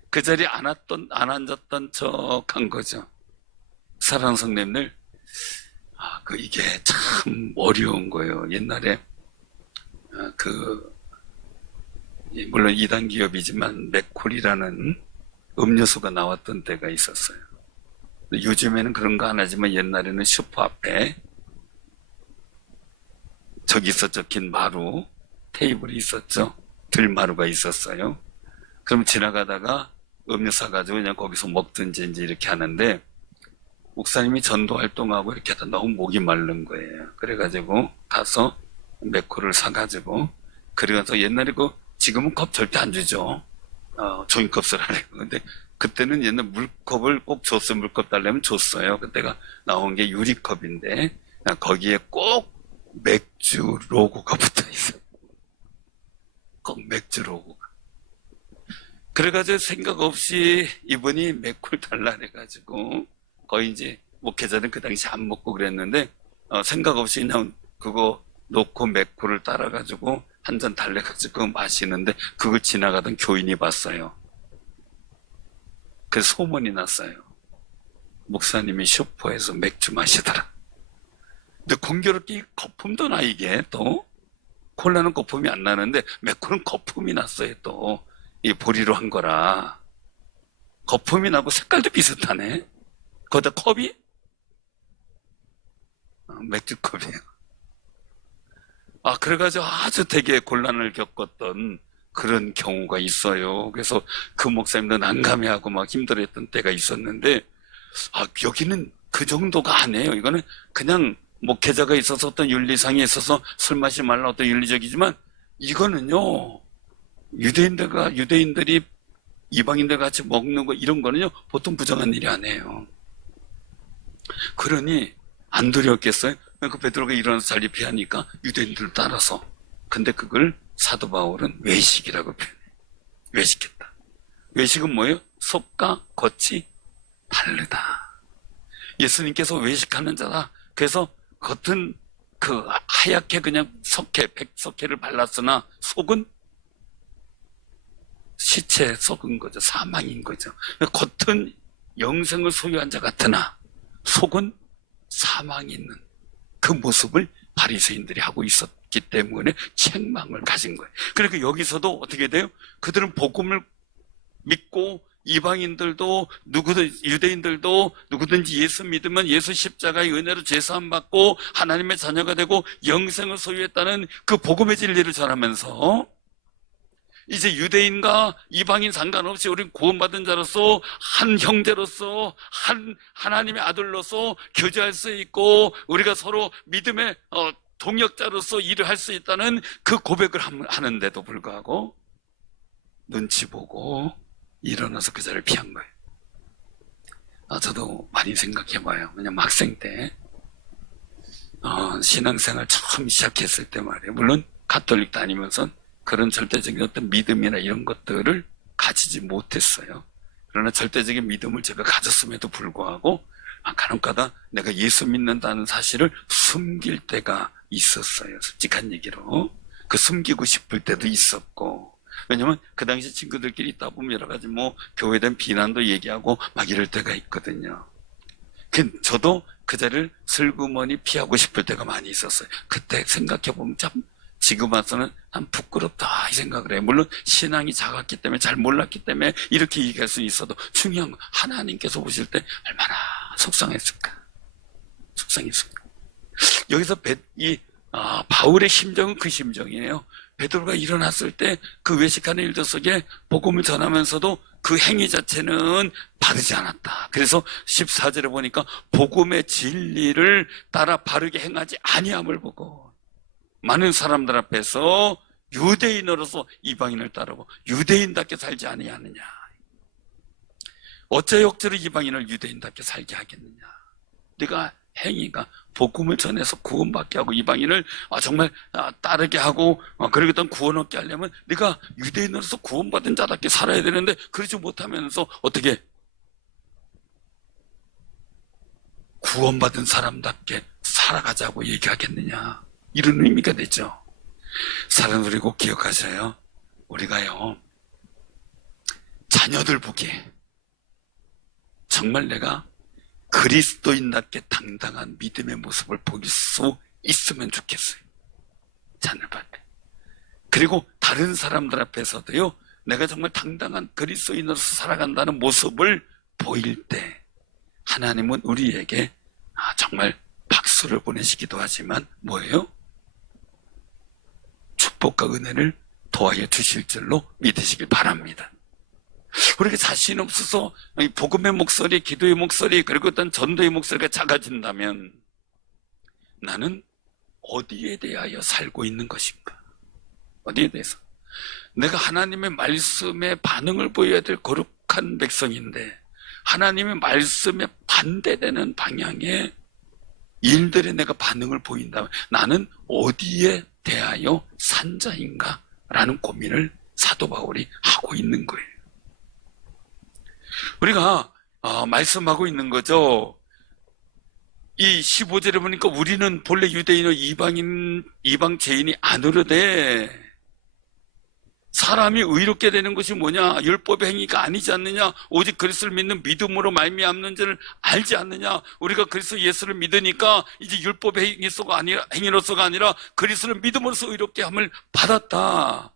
그 자리에 안 앉았던 척 한 거죠. 사랑하는 성도님들, 이게 참 어려운 거예요. 옛날에 물론 이단 기업이지만 맥콜이라는 음료수가 나왔던 때가 있었어요. 요즘에는 그런 거 안 하지만 옛날에는 슈퍼 앞에 저기서 적힌 마루 테이블이 있었죠. 들마루가 있었어요. 그럼 지나가다가 음료 사가지고 그냥 거기서 먹든지 이제 이렇게 하는데, 목사님이 전도 활동하고 이렇게 하다 너무 목이 마른 거예요. 그래가지고 가서 맥콜을 사가지고, 그래서 옛날에 지금은 컵 절대 안 주죠. 종이컵 쓰라고. 근데 그때는 옛날 물컵을 꼭 줬어요. 물컵 달라면 줬어요. 그때가 나온 게 유리컵인데 거기에 꼭 맥주 로고가 붙어 있어요. 꼭 맥주 로고가. 그래가지고 생각 없이 이분이 맥콜 달라 그래가지고, 거의 이제 목회자는 그 당시 안 먹고 그랬는데 생각 없이 그냥 그거 놓고 맥콜을 따라가지고 한 잔 달래가지고 마시는데, 그걸 지나가던 교인이 봤어요. 그래서 소문이 났어요. 목사님이 슈퍼에서 맥주 마시더라. 근데 공교롭게 거품도 나, 이게 또. 콜라는 거품이 안 나는데 맥콜은 거품이 났어요. 또 이 보리로 한 거라 거품이 나고 색깔도 비슷하네. 거기다 컵이 맥주컵이에요. 그래가지고 아주 되게 곤란을 겪었던 그런 경우가 있어요. 그래서 그 목사님도 난감해하고 막 힘들어했던 때가 있었는데, 여기는 그 정도가 아니에요. 이거는 그냥 목회자가 있어서 어떤 윤리상에 있어서 술 마시지 말라 어떤 윤리적이지만, 이거는요, 유대인들이 이방인들 같이 먹는 거, 이런 거는요, 보통 부정한 일이 아니에요. 그러니 안 두려웠겠어요? 그 베드로가 일어나서 자리 피하니까 유대인들 따라서. 근데 그걸 사도 바울은 외식이라고 표현해. 외식했다. 외식은 뭐예요? 속과 겉이 다르다. 예수님께서 외식하는 자다. 그래서 겉은 하얗게 그냥 백석회를 발랐으나 속은 시체에 썩은 거죠. 사망인 거죠. 겉은 영생을 소유한 자 같으나 속은 사망이 있는 그 모습을 바리새인들이 하고 있었기 때문에 책망을 가진 거예요. 그러니까 여기서도 어떻게 돼요? 그들은 복음을 믿고 이방인들도 유대인들도 누구든지 예수 믿으면 예수 십자가의 은혜로 죄사함 받고 하나님의 자녀가 되고 영생을 소유했다는 그 복음의 진리를 전하면서, 이제 유대인과 이방인 상관없이 우리는 구원받은 자로서 한 형제로서 하나님의 아들로서 교제할 수 있고, 우리가 서로 믿음의 동역자로서 일을 할 수 있다는 그 고백을 하는데도 불구하고 눈치 보고 일어나서 그 자리를 피한 거예요. 저도 많이 생각해봐요. 왜냐면 학생 때 신앙생활 처음 시작했을 때 말이에요. 물론 가톨릭 다니면서 그런 절대적인 어떤 믿음이나 이런 것들을 가지지 못했어요. 그러나 절대적인 믿음을 제가 가졌음에도 불구하고 간혹가다 내가 예수 믿는다는 사실을 숨길 때가 있었어요. 솔직한 얘기로. 그 숨기고 싶을 때도 있었고. 왜냐면 그 당시 친구들끼리 있다 보면 여러 가지 교회에 대한 비난도 얘기하고 막 이럴 때가 있거든요. 저도 그 자리를 슬그머니 피하고 싶을 때가 많이 있었어요. 그때 생각해보면 참 지금 와서는 참 부끄럽다 이 생각을 해요. 물론 신앙이 작았기 때문에 잘 몰랐기 때문에 이렇게 얘기할 수 있어도 중요한 건 하나님께서 보실 때 얼마나 속상했을까. 여기서 바울의 심정은 그 심정이에요. 베드로가 일어났을 때 그 외식하는 일들 속에 복음을 전하면서도 그 행위 자체는 바르지 않았다. 그래서 14절에 보니까 복음의 진리를 따라 바르게 행하지 아니함을 보고 많은 사람들 앞에서 유대인으로서 이방인을 따르고 유대인답게 살지 아니하느냐. 어째 역대로 이방인을 유대인답게 살게 하겠느냐. 네가 행위가 복음을 전해서 구원받게 하고 이방인을 정말 따르게 하고 그러겠던 구원 얻게 하려면 네가 유대인으로서 구원받은 자답게 살아야 되는데 그러지 못하면서 어떻게 구원받은 사람답게 살아가자고 얘기하겠느냐. 이런 의미가 되죠. 사랑하는 우리 꼭 기억하셔요. 우리가요 자녀들 보기에 정말 내가 그리스도인답게 당당한 믿음의 모습을 보일 수 있으면 좋겠어요. 자녀 앞에. 그리고 다른 사람들 앞에서도요 내가 정말 당당한 그리스도인으로서 살아간다는 모습을 보일 때 하나님은 우리에게 정말 박수를 보내시기도 하지만 뭐예요? 축복과 은혜를 더하여 주실 줄로 믿으시길 바랍니다. 우리가 자신 없어서 복음의 목소리, 기도의 목소리, 그리고 어떤 전도의 목소리가 작아진다면 나는 어디에 대하여 살고 있는 것인가? 어디에 대해서? 내가 하나님의 말씀에 반응을 보여야 될 거룩한 백성인데 하나님의 말씀에 반대되는 방향의 일들에 내가 반응을 보인다면 나는 어디에 대하여 산 자인가? 라는 고민을 사도 바울이 하고 있는 거예요. 우리가 말씀하고 있는 거죠. 이 15절에 보니까 우리는 본래 유대인의 이방 죄인이 아니로되 사람이 의롭게 되는 것이 뭐냐? 율법의 행위가 아니지 않느냐? 오직 그리스도를 믿는 믿음으로 말미암는 줄을 알지 않느냐? 우리가 그리스도 예수를 믿으니까 이제 율법의 행위로서가 아니라 그리스도를 믿음으로써 의롭게 함을 받았다.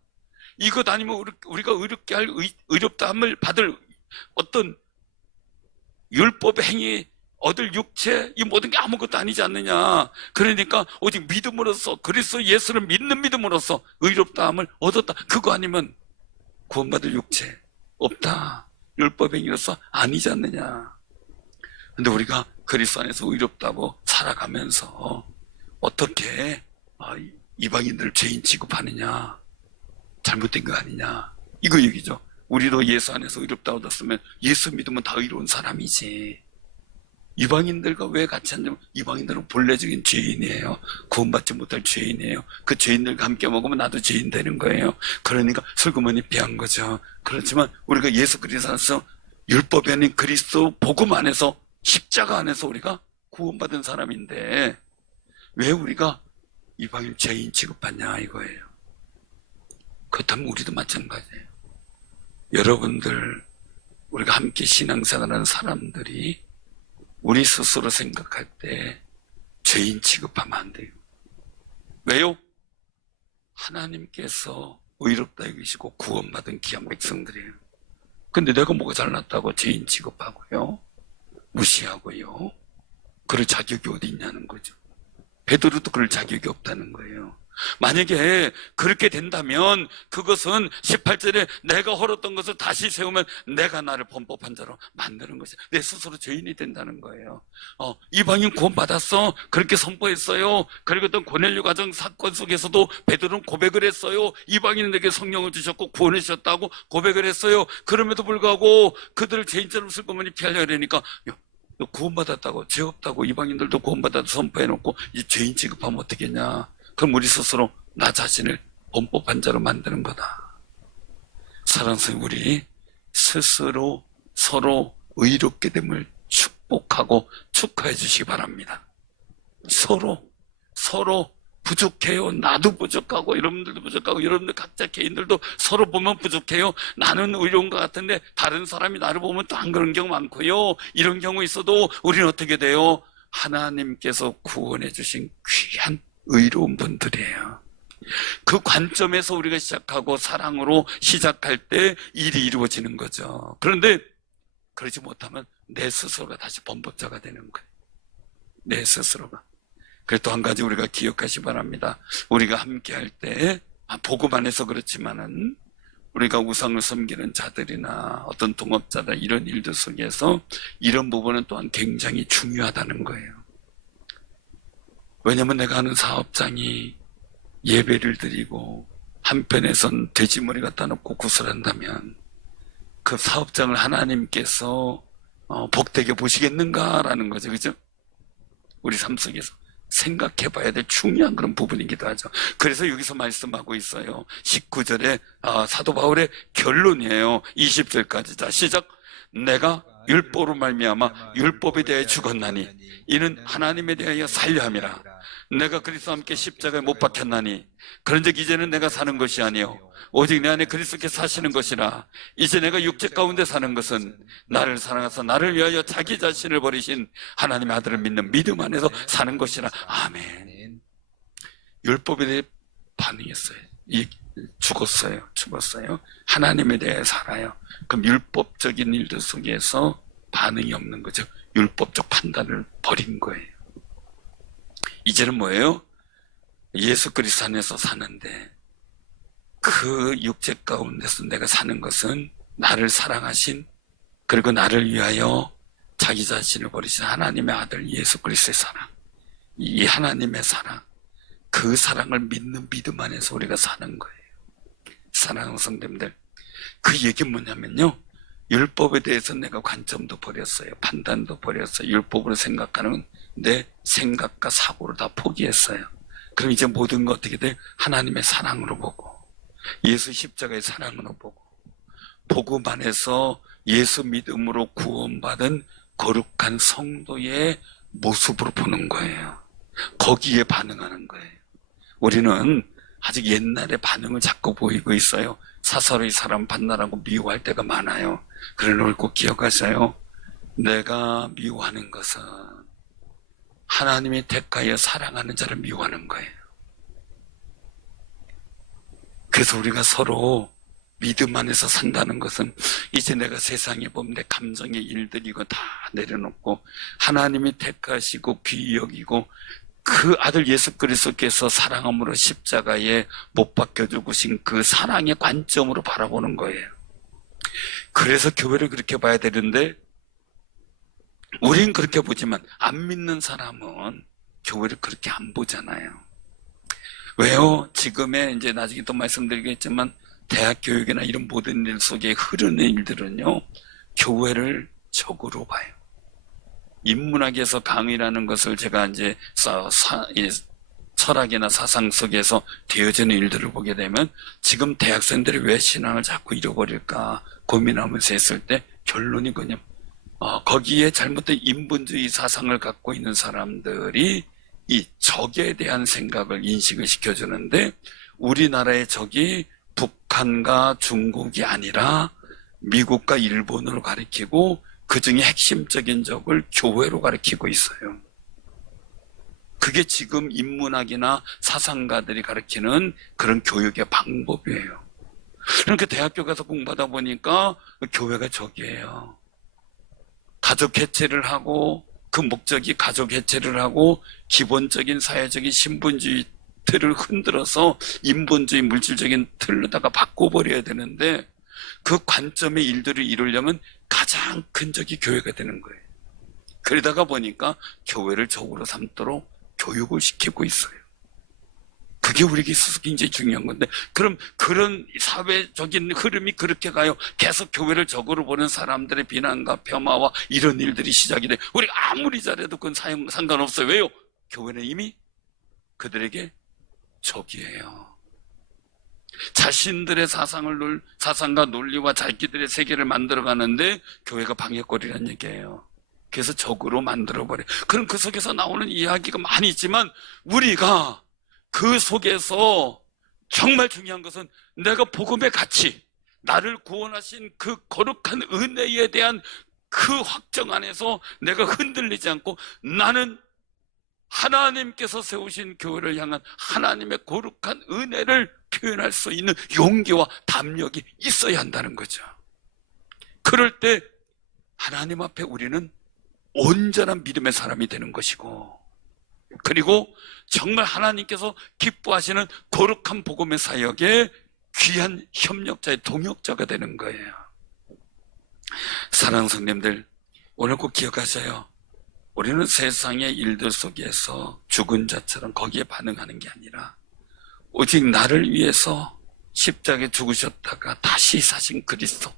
이것 아니면 우리가 의롭게 할 의롭다 함을 받을 어떤 율법의 행위 얻을 육체 이 모든 게 아무것도 아니지 않느냐. 그러니까 오직 믿음으로써 그리스도 예수를 믿는 믿음으로써 의롭다함을 얻었다. 그거 아니면 구원받을 육체 없다. 율법 행위로서 아니지 않느냐. 근데 우리가 그리스도 안에서 의롭다고 살아가면서 어떻게 이방인들 죄인 취급하느냐, 잘못된 거 아니냐, 이거 얘기죠. 우리도 예수 안에서 의롭다 얻었으면 예수 믿으면 다 의로운 사람이지. 이방인들과 왜 같이 앉으면 이방인들은 본래적인 죄인이에요. 구원받지 못할 죄인이에요. 그 죄인들과 함께 먹으면 나도 죄인 되는 거예요. 그러니까 슬그머니 피한 거죠. 그렇지만 우리가 예수 그리스도 안에서 율법이 아닌 그리스도 복음 안에서 십자가 안에서 우리가 구원받은 사람인데 왜 우리가 이방인 죄인 취급받냐 이거예요. 그렇다면 우리도 마찬가지예요. 여러분들 우리가 함께 신앙생활하는 사람들이 우리 스스로 생각할 때 죄인 취급하면 안 돼요. 왜요? 하나님께서 의롭다 여기시고 구원받은 귀한 백성들이에요. 근데 내가 뭐가 잘났다고 죄인 취급하고요, 무시하고요, 그럴 자격이 어디 있냐는 거죠. 베드로도 그럴 자격이 없다는 거예요. 만약에 그렇게 된다면 그것은 18절에 내가 헐었던 것을 다시 세우면 내가 나를 범법한 자로 만드는 것이 내 스스로 죄인이 된다는 거예요. 이방인 구원받았어. 그렇게 선포했어요. 그리고 어떤 고넬료 가정 사건 속에서도 베드로는 고백을 했어요. 이방인에게 성령을 주셨고 구원을 주셨다고 고백을 했어요. 그럼에도 불구하고 그들을 죄인처럼 슬퍼머니 피하려고 하니까 너 구원받았다고, 죄 없다고 이방인들도 구원받았다고 선포해놓고 이 죄인 취급하면 어떻겠냐. 그럼 우리 스스로 나 자신을 범법한 자로 만드는 거다. 사랑하는 우리 스스로 서로 의롭게 됨을 축복하고 축하해 주시기 바랍니다. 서로 부족해요. 나도 부족하고 여러분들도 부족하고 여러분들 각자 개인들도 서로 보면 부족해요. 나는 의로운 것 같은데 다른 사람이 나를 보면 또 안 그런 경우 많고요. 이런 경우 있어도 우리는 어떻게 돼요? 하나님께서 구원해 주신 귀한 의로운 분들이에요. 그 관점에서 우리가 시작하고 사랑으로 시작할 때 일이 이루어지는 거죠. 그런데 그러지 못하면 내 스스로가 다시 범법자가 되는 거예요. 내 스스로가. 그래서 또 한 가지 우리가 기억하시 바랍니다. 우리가 함께 할 때 복음 안에서 그렇지만은 우리가 우상을 섬기는 자들이나 어떤 동업자다 이런 일들 속에서 이런 부분은 또한 굉장히 중요하다는 거예요. 왜냐하면 내가 아는 사업장이 예배를 드리고 한편에선 돼지머리 갖다 놓고 구슬한다면 그 사업장을 하나님께서 복되게 보시겠는가라는 거죠. 그죠? 우리 삶 속에서 생각해 봐야 될 중요한 그런 부분이기도 하죠. 그래서 여기서 말씀하고 있어요. 19절에 사도 바울의 결론이에요. 20절까지. 자, 시작. 내가 율법으로 말미암아 율법에 대하여 죽었나니 이는 하나님에 대하여 살려 함이라. 내가 그리스도와 함께 십자가에 못 박혔나니 그런즉 이제는 내가 사는 것이 아니요 오직 내 안에 그리스도께서 사시는 것이라. 이제 내가 육체 가운데 사는 것은 나를 사랑하사 나를 위하여 자기 자신을 버리신 하나님의 아들을 믿는 믿음 안에서 사는 것이라. 아멘. 율법에 대해 반응했어요. 죽었어요. 하나님에 대해 살아요. 그럼 율법적인 일들 속에서 반응이 없는 거죠. 율법적 판단을 버린 거예요. 이제는 뭐예요? 예수 그리스도 안에서 사는데 그 육체 가운데서 내가 사는 것은 나를 사랑하신 그리고 나를 위하여 자기 자신을 버리신 하나님의 아들 예수 그리스도의 사랑, 이 하나님의 사랑, 그 사랑을 믿는 믿음 안에서 우리가 사는 거예요. 사랑하는 성도님들, 그 얘기는 뭐냐면요, 율법에 대해서 내가 관점도 버렸어요. 판단도 버렸어요. 율법으로 생각하는 내 생각과 사고를 다 포기했어요. 그럼 이제 모든 거 어떻게 돼? 하나님의 사랑으로 보고 예수 십자가의 사랑으로 보고 복음 안에서 예수 믿음으로 구원받은 거룩한 성도의 모습으로 보는 거예요. 거기에 반응하는 거예요. 우리는 아직 옛날의 반응을 자꾸 보이고 있어요. 사사로이 사람 반나라고 미워할 때가 많아요. 그러나 꼭 기억하세요. 내가 미워하는 것은 하나님이 택하여 사랑하는 자를 미워하는 거예요. 그래서 우리가 서로 믿음 안에서 산다는 것은 이제 내가 세상에 보면 내 감정의 일들 이거 다 내려놓고 하나님이 택하시고 귀히 여기고 그 아들 예수 그리스도께서 사랑함으로 십자가에 못 박혀 죽으신 그 사랑의 관점으로 바라보는 거예요. 그래서 교회를 그렇게 봐야 되는데 우린 그렇게 보지만 안 믿는 사람은 교회를 그렇게 안 보잖아요. 왜요? 지금의 이제 나중에 또 말씀드리겠지만 대학 교육이나 이런 모든 일 속에 흐르는 일들은요, 교회를 적으로 봐요. 인문학에서 강의라는 것을 제가 이제 철학이나 사상 속에서 되어지는 일들을 보게 되면 지금 대학생들이 왜 신앙을 자꾸 잃어버릴까 고민하면서 했을 때 결론이 그냥 거기에 잘못된 인본주의 사상을 갖고 있는 사람들이 이 적에 대한 생각을 인식을 시켜주는데 우리나라의 적이 북한과 중국이 아니라 미국과 일본으로 가리키고 그 중에 핵심적인 적을 교회로 가리키고 있어요. 그게 지금 인문학이나 사상가들이 가리키는 그런 교육의 방법이에요. 그러니까 대학교 가서 공부하다 보니까 교회가 적이에요. 가족 해체를 하고 그 목적이 가족 해체를 하고 기본적인 사회적인 신분주의 틀을 흔들어서 인본주의 물질적인 틀로다가 바꿔버려야 되는데 그 관점의 일들을 이루려면 가장 큰 적이 교회가 되는 거예요. 그러다가 보니까 교회를 적으로 삼도록 교육을 시키고 있어요. 그게 우리에게 있어서 굉장히 중요한 건데, 그럼 그런 사회적인 흐름이 그렇게 가요. 계속 교회를 적으로 보는 사람들의 비난과 폄하와 이런 일들이 시작이 돼요. 우리가 아무리 잘해도 그건 상관없어요. 왜요? 교회는 이미 그들에게 적이에요. 자신들의 사상과 논리와 자기들의 세계를 만들어가는데 교회가 방해거리라는 얘기예요. 그래서 적으로 만들어버려요. 그럼 그 속에서 나오는 이야기가 많이 있지만 우리가 그 속에서 정말 중요한 것은 내가 복음의 가치, 나를 구원하신 그 거룩한 은혜에 대한 그 확정 안에서 내가 흔들리지 않고 나는 하나님께서 세우신 교회를 향한 하나님의 거룩한 은혜를 표현할 수 있는 용기와 담력이 있어야 한다는 거죠. 그럴 때 하나님 앞에 우리는 온전한 믿음의 사람이 되는 것이고, 그리고 정말 하나님께서 기뻐하시는 거룩한 복음의 사역에 귀한 협력자의 동역자가 되는 거예요. 사랑하는 성님들, 오늘 꼭 기억하세요. 우리는 세상의 일들 속에서 죽은 자처럼 거기에 반응하는 게 아니라 오직 나를 위해서 십자가에 죽으셨다가 다시 사신 그리스도,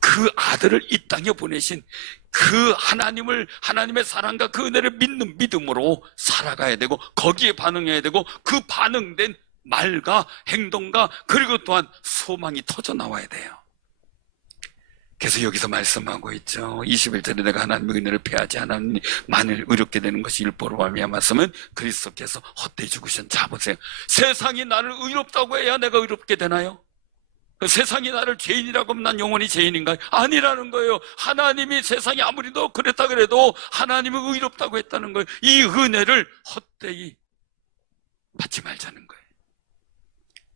그 아들을 이 땅에 보내신 그 하나님의 사랑과 그 은혜를 믿는 믿음으로 살아가야 되고, 거기에 반응해야 되고, 그 반응된 말과 행동과 그리고 또한 소망이 터져 나와야 돼요. 그래서 여기서 말씀하고 있죠. 21절에 내가 하나님의 은혜를 패하지 않았니 만일 의롭게 되는 것이 율법으로 말미암았으면 그리스도께서 헛되이 죽으신. 자 보세요. 세상이 나를 의롭다고 해야 내가 의롭게 되나요? 세상이 나를 죄인이라고 하면 난 영원히 죄인인가요? 아니라는 거예요. 하나님이 세상이 아무리 더 그랬다 그래도 하나님이 의롭다고 했다는 거예요. 이 은혜를 헛되이 받지 말자는 거예요.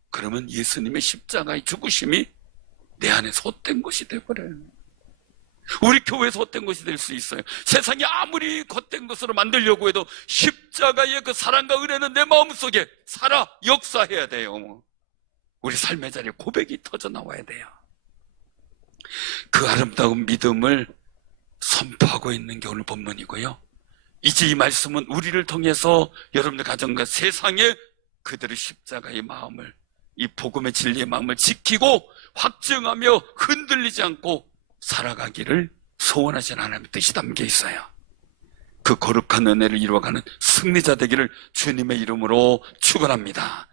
그러면 예수님의 십자가의 죽으심이 내 안에서 헛된 것이 되어버려요. 우리 교회에서 헛된 것이 될 수 있어요. 세상이 아무리 헛된 것으로 만들려고 해도 십자가의 그 사랑과 은혜는 내 마음속에 살아 역사해야 돼요. 우리 삶의 자리에 고백이 터져 나와야 돼요. 그 아름다운 믿음을 선포하고 있는 게 오늘 본문이고요. 이제 이 말씀은 우리를 통해서 여러분들 가정과 세상에 그들의 십자가의 마음을, 이 복음의 진리의 마음을 지키고 확증하며 흔들리지 않고 살아가기를 소원하신 하나님의 뜻이 담겨 있어요. 그 거룩한 은혜를 이루어가는 승리자 되기를 주님의 이름으로 축원합니다.